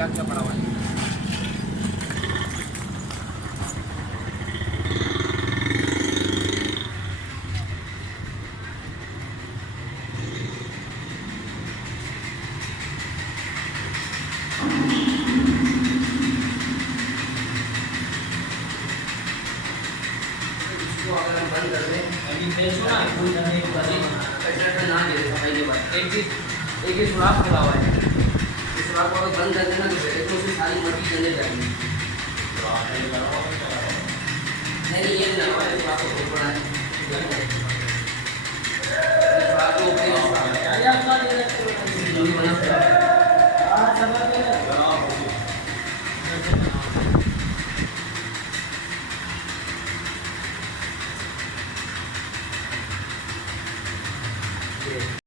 क्या क्या पड़ा हुआ है। इसको अगर हम बंद कर दें अभी मैं सुना कोई नहीं कचरा ना गिरे सफाई के बाद एक ही सुराख खुला हुआ है। इस सुराख को अगर बंद कर देना तो देखो उसमें सारी मट्टी अंदर जाएगी। नहीं ये नहीं हुआ है, सुराख को खोलना है। सुराख को ऊपर